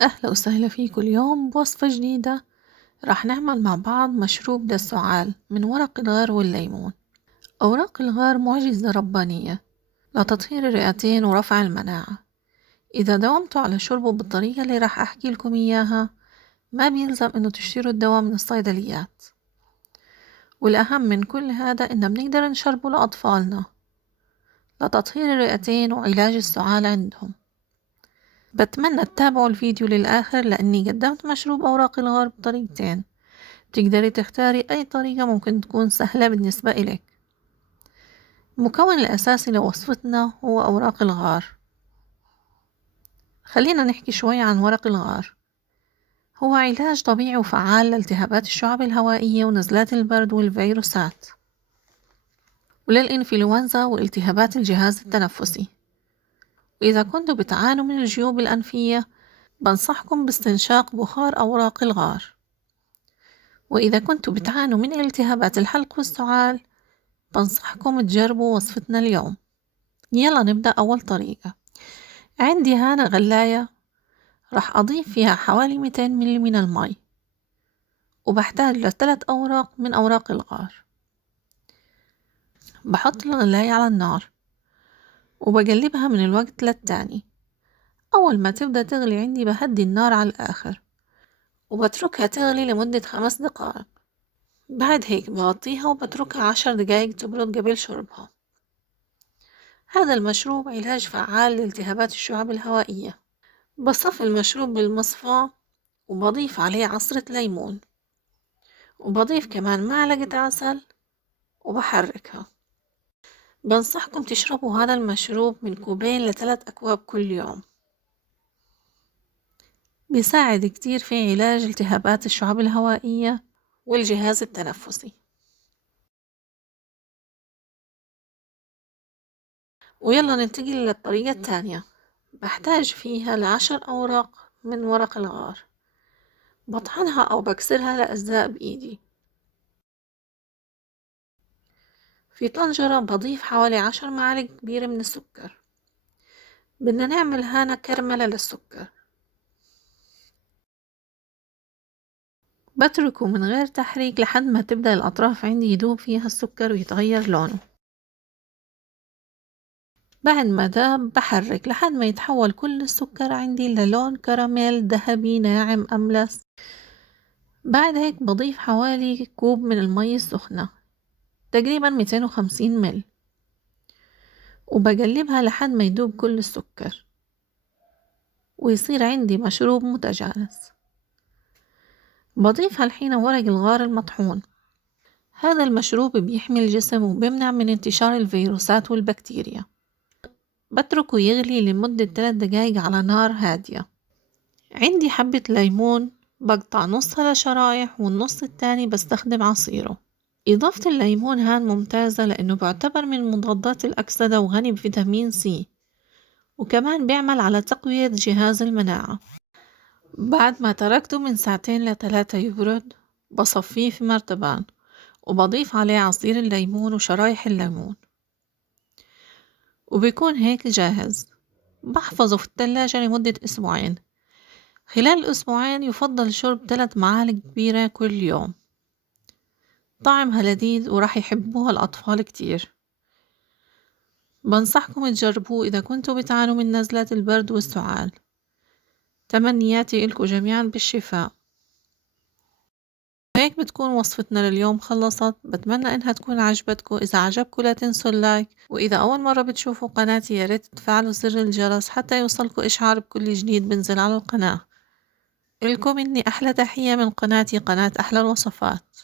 أهلا وسهلا فيكم اليوم بوصفة جديدة. راح نعمل مع بعض مشروب للسعال من ورق الغار والليمون. أوراق الغار معجزة ربانية لتطهير الرئتين ورفع المناعة. إذا داومتوا على شربه بالطريقة اللي راح أحكي لكم إياها ما بيلزم إنه تشتروا الدواء من الصيدليات. والأهم من كل هذا إن بنقدر نشربه لأطفالنا لتطهير الرئتين وعلاج السعال عندهم. بتمنى تتابعوا الفيديو للآخر لأني قدمت مشروب أوراق الغار بطريقتين، بتقدري تختاري أي طريقة ممكن تكون سهلة بالنسبة إلك. المكون الأساسي لوصفتنا هو أوراق الغار. خلينا نحكي شوي عن ورق الغار. هو علاج طبيعي وفعال لالتهابات الشعب الهوائية ونزلات البرد والفيروسات وللإنفلونزا والتهابات الجهاز التنفسي. وإذا كنتوا بتعانوا من الجيوب الأنفية بنصحكم باستنشاق بخار أوراق الغار. وإذا كنتوا بتعانوا من التهابات الحلق والسعال بنصحكم تجربوا وصفتنا اليوم. يلا نبدأ. أول طريقة، عندي هنا غلاية راح أضيف فيها حوالي 200 ملي من المي، وبحتاج ل3 أوراق من أوراق الغار. بحط الغلاية على النار وبقلبها من الوقت للتاني. أول ما تبدأ تغلي عندي بهدي النار على الآخر وبتركها تغلي لمدة 5 دقائق. بعد هيك بغطيها وبتركها 10 دقايق تبرد قبل شربها. هذا المشروب علاج فعال لالتهابات الشعب الهوائية. بصفي المشروب بالمصفاة وبضيف عليه عصرة ليمون وبضيف كمان معلقة عسل وبحركها. بنصحكم تشربوا هذا المشروب من 2 ل3 أكواب كل يوم. بيساعد كتير في علاج التهابات الشعب الهوائية والجهاز التنفسي. ويلا ننتقل للطريقة الثانية. بحتاج فيها ل10 أوراق من ورق الغار. بطحنها أو بكسرها لأجزاء بإيدي. في طنجرة بضيف حوالي 10 معالق كبيرة من السكر. بدنا نعمل هنا كرملة للسكر. بتركه من غير تحريك لحد ما تبدأ الأطراف عندي يدوب فيها السكر ويتغير لونه. بعد ما داب بحرك لحد ما يتحول كل السكر عندي للون كراميل ذهبي ناعم أملس. بعد هيك بضيف حوالي كوب من المي السخنة تقريبا 250 مل وبقلبها لحد ما يدوب كل السكر ويصير عندي مشروب متجانس. بضيف هالحين ورق الغار المطحون. هذا المشروب بيحمي الجسم وبيمنع من انتشار الفيروسات والبكتيريا. بتركه يغلي لمدة 3 دقايق على نار هادية. عندي حبة ليمون بقطع نصها لشرايح والنص التاني بستخدم عصيره. إضافة الليمون هان ممتازة لأنه بيعتبر من مضادات الأكسدة وغني بفيتامين سي، وكمان بيعمل على تقوية جهاز المناعة. بعد ما تركته من 2 ل3 يبرد بصفيه في مرتبان وبضيف عليه عصير الليمون وشرايح الليمون وبيكون هيك جاهز. بحفظه في الثلاجة لمدة أسبوعين. خلال الأسبوعين يفضل شرب 3 معالق كبيرة كل يوم. طعمها لذيذ وراح يحبوها الأطفال كتير. بنصحكم تجربوه إذا كنتوا بتعانوا من نزلات البرد والسعال. تمنياتي إلكم جميعا بالشفاء. هيك بتكون وصفتنا لليوم خلصت. بتمنى إنها تكون عجبتكم. إذا عجبكم لا تنسوا اللايك، وإذا أول مرة بتشوفوا قناتي يا ريت تفعلوا زر الجرس حتى يوصلكم إشعار بكل جديد بنزل على القناة. إلكم مني أحلى تحية من قناتي، قناة أحلى الوصفات.